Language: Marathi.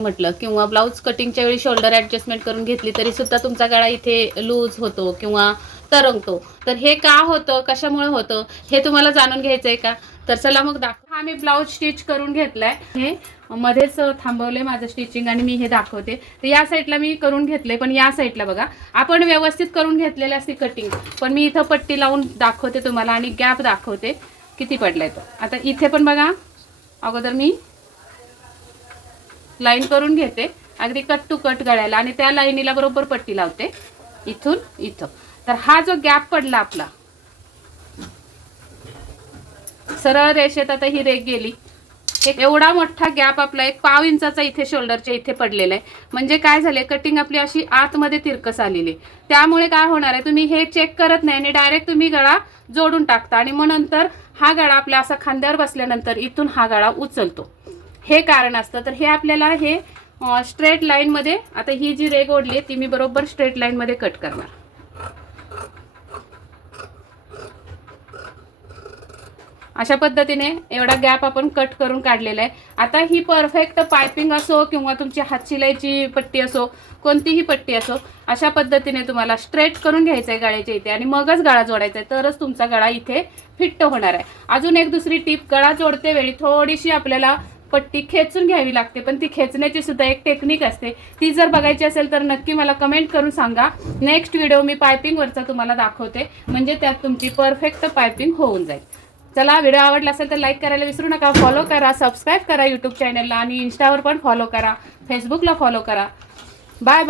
म्हटलं किंवा ब्लाऊज कटिंगच्या वेळी शोल्डर ॲडजस्टमेंट करून घेतली तरी सुद्धा तुमचा गळा इथे लूज होतो किंवा तरंगतो. तर हे का होतं, कशामुळे होतं हे तुम्हाला जाणून घ्यायचं आहे का? तर चला मग दाखव. हा मी ब्लाऊज स्टिच करून घेतलाय. हे मध्येच थांबवले माझं स्टिचिंग आणि मी हे दाखवते. तर या साईडला मी करून घेतले, पण या साईडला बघा आपण व्यवस्थित करून घेतलेली असते कटिंग, पण मी इथं पट्टी लावून दाखवते तुम्हाला आणि गॅप दाखवते किती पडलाय तो. आता इथे पण बघा, अगोदर मी लाईन करून घेते अगदी कट टू कट गळ्याला आणि त्या लाईनीला बरोबर पट्टी लावते इथून इथं. तर हा जो गॅप पडला आपला सरळ रेषेत, आता ही रेख गेली, एक एवढा मोठा गॅप आपला 1 इंचाचा इथे शोल्डरच्या इथे पडलेला आहे. म्हणजे काय झाले, कटिंग आपली अशी आतमध्ये तिरकस आलेली. त्यामुळे काय होणार आहे, तुम्ही हे चेक करत नाही आणि डायरेक्ट तुम्ही गळा जोडून टाकता आणि मग नंतर हा गळा आपला असा खांद्यावर बसल्यानंतर इथून हा गळा उचलतो. हे कारण असतं. तर हे आपल्याला हे स्ट्रेट लाईनमध्ये, आता ही जी रेग ओढली ती मी बरोबर स्ट्रेट लाईनमध्ये कट करणार. अशा पद्धतीने एवढा गॅप आपण कट करून काढलेला आहे. आता ही परफेक्ट पायपिंग असो किंवा तुमची हातशिलाईची पट्टी असो, कोणतीही पट्टी असो, अशा पद्धतीने तुम्हाला स्ट्रेट करून घ्यायचं आहे गळ्याच्या इथे आणि मगच गळा जोडायचा आहे, तरच तुमचा गळा इथे फिट्ट होणार आहे. अजून एक दुसरी टीप, गळा जोडते वेळी थोडीशी आपल्याला पट्टी खेचून घ्यावी लागते, पण ती खेचण्याची सुद्धा एक टेक्निक असते. ती जर बघायची असेल तर नक्की मला कमेंट करून सांगा. नेक्स्ट व्हिडिओ मी पायपिंगवरचा तुम्हाला दाखवते, म्हणजे त्यात तुमची परफेक्ट पायपिंग होऊन जाईल. चला, व्हिडिओ आवडला असेल तर लाईक करायला विसरू नका, फॉलो करा, सबस्क्राईब करा यूट्यूब चॅनलला आणि इंस्टावर पण फॉलो करा, फेसबुकला फॉलो करा. Bye bye.